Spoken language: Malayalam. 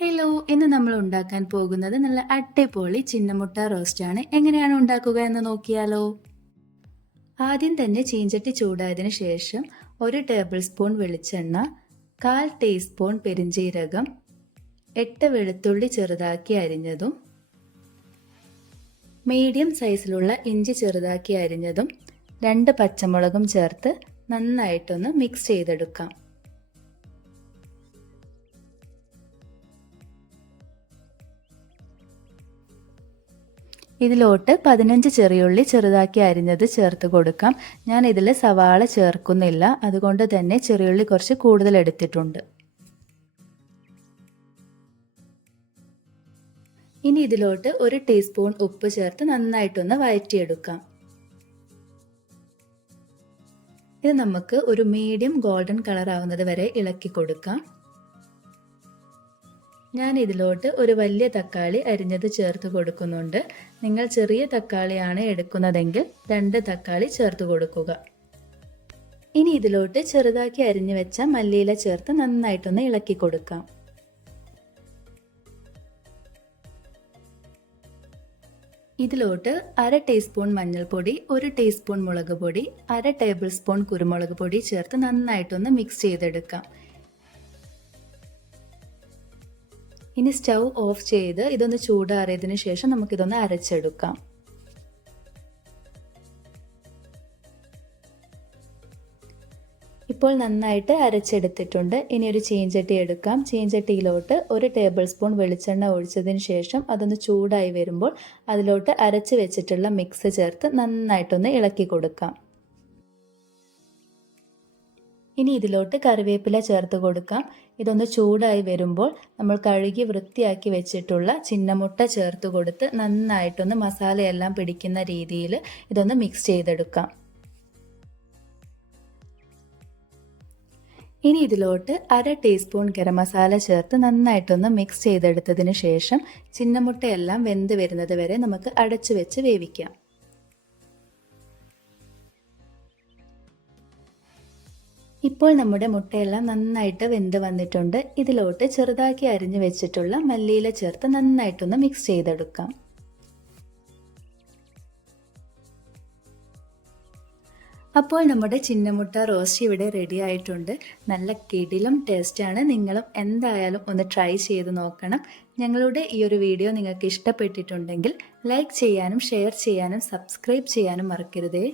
ഹലോ ഇന്ന് നമ്മൾ ഉണ്ടാക്കാൻ പോകുന്നത് നല്ല അട്ടിപ്പൊളി ചിന്നമുട്ട റോസ്റ്റ് ആണ്. എങ്ങനെയാണ് ഉണ്ടാക്കുക എന്ന് നോക്കിയാലോ? ആദ്യം തന്നെ ചീഞ്ചട്ടി ചൂടായതിന് ശേഷം ഒരു ടേബിൾ സ്പൂൺ വെളിച്ചെണ്ണ കാൽ ടീസ്പൂൺ പെരിഞ്ചീരകം എട്ട് വെളുത്തുള്ളി ചെറുതാക്കി അരിഞ്ഞതും മീഡിയം സൈസിലുള്ള ഇഞ്ചി ചെറുതാക്കി അരിഞ്ഞതും രണ്ട് പച്ചമുളകും ചേർത്ത് നന്നായിട്ടൊന്ന് മിക്സ് ചെയ്തെടുക്കാം. ഇതിലോട്ട് പതിനഞ്ച് ചെറിയുള്ളി ചെറുതാക്കി അരിഞ്ഞത് ചേർത്ത് കൊടുക്കാം. ഞാൻ ഇതിൽ സവാള ചേർക്കുന്നില്ല. അതുകൊണ്ട് തന്നെ ചെറിയുള്ളി കുറച്ച് കൂടുതൽ എടുത്തിട്ടുണ്ട്. ഇനി ഇതിലോട്ട് ഒരു ടീസ്പൂൺ ഉപ്പ് ചേർത്ത് നന്നായിട്ടൊന്ന് വഴറ്റിയെടുക്കാം. ഇത് നമുക്ക് ഒരു മീഡിയം ഗോൾഡൻ കളർ ആവുന്നത് വരെ ഇളക്കി കൊടുക്കാം. ഞാൻ ഇതിലോട്ട് ഒരു വലിയ തക്കാളി അരിഞ്ഞത് ചേർത്ത് കൊടുക്കുന്നുണ്ട്. നിങ്ങൾ ചെറിയ തക്കാളിയാണ് എടുക്കുന്നതെങ്കിൽ രണ്ട് തക്കാളി ചേർത്ത് കൊടുക്കുക. ഇനി ഇതിലോട്ട് ചെറുതാക്കി അരിഞ്ഞു വെച്ച മല്ലിയില ചേർത്ത് നന്നായിട്ടൊന്ന് ഇളക്കി കൊടുക്കാം. ഇതിലോട്ട് അര ടീസ്പൂൺ മഞ്ഞൾപ്പൊടി ഒരു ടീസ്പൂൺ മുളക് പൊടി അര ടേബിൾ സ്പൂൺ കുരുമുളക് പൊടി ചേർത്ത് നന്നായിട്ടൊന്ന് മിക്സ് ചെയ്തെടുക്കാം. ഇനി സ്റ്റൗ ഓഫ് ചെയ്ത് ഇതൊന്ന് ചൂടാറിയതിന് ശേഷം നമുക്കിതൊന്ന് അരച്ചെടുക്കാം. ഇപ്പോൾ നന്നായിട്ട് അരച്ചെടുത്തിട്ടുണ്ട്. ഇനി ഒരു ചീഞ്ചട്ടി എടുക്കാം. ചീഞ്ചട്ടിയിലോട്ട് ഒരു ടേബിൾ സ്പൂൺ വെളിച്ചെണ്ണ ഒഴിച്ചതിന് ശേഷം അതൊന്ന് ചൂടായി വരുമ്പോൾ അതിലോട്ട് അരച്ച് വെച്ചിട്ടുള്ള മിക്സ് ചേർത്ത് നന്നായിട്ടൊന്ന് ഇളക്കി കൊടുക്കാം. ഇനി ഇതിലോട്ട് കറിവേപ്പില ചേർത്ത് കൊടുക്കാം. ഇതൊന്ന് ചൂടായി വരുമ്പോൾ നമ്മൾ കഴുകി വൃത്തിയാക്കി വെച്ചിട്ടുള്ള ചിന്നമുട്ട ചേർത്ത് കൊടുത്ത് നന്നായിട്ടൊന്ന് മസാലയെല്ലാം പിടിക്കുന്ന രീതിയിൽ ഇതൊന്ന് മിക്സ് ചെയ്തെടുക്കാം. ഇനി ഇതിലോട്ട് അര ടീസ്പൂൺ ഗരം മസാല ചേർത്ത് നന്നായിട്ടൊന്ന് മിക്സ് ചെയ്തെടുത്തതിന് ശേഷം ചിന്നമുട്ടയെല്ലാം വെന്ത് വരുന്നത് വരെ നമുക്ക് അടച്ചു വെച്ച് വേവിക്കാം. ഇപ്പോൾ നമ്മുടെ മുട്ടയെല്ലാം നന്നായിട്ട് വെന്ത് വന്നിട്ടുണ്ട്. ഇതിലോട്ട് ചെറുതാക്കി അരിഞ്ഞു വെച്ചിട്ടുള്ള മല്ലിയില ചേർത്ത് നന്നായിട്ടൊന്ന് മിക്സ് ചെയ്തെടുക്കാം. അപ്പോൾ നമ്മുടെ ചിന്നമുട്ട റോസ്റ്റ് ഇവിടെ റെഡി ആയിട്ടുണ്ട്. നല്ല കിടിലും ടേസ്റ്റാണ് നിങ്ങളും എന്തായാലും ഒന്ന് ട്രൈ ചെയ്ത് നോക്കണം. ഞങ്ങളുടെ ഈ ഒരു വീഡിയോ നിങ്ങൾക്ക് ഇഷ്ടപ്പെട്ടിട്ടുണ്ടെങ്കിൽ ലൈക്ക് ചെയ്യാനും ഷെയർ ചെയ്യാനും സബ്സ്ക്രൈബ് ചെയ്യാനും മറക്കരുതേ.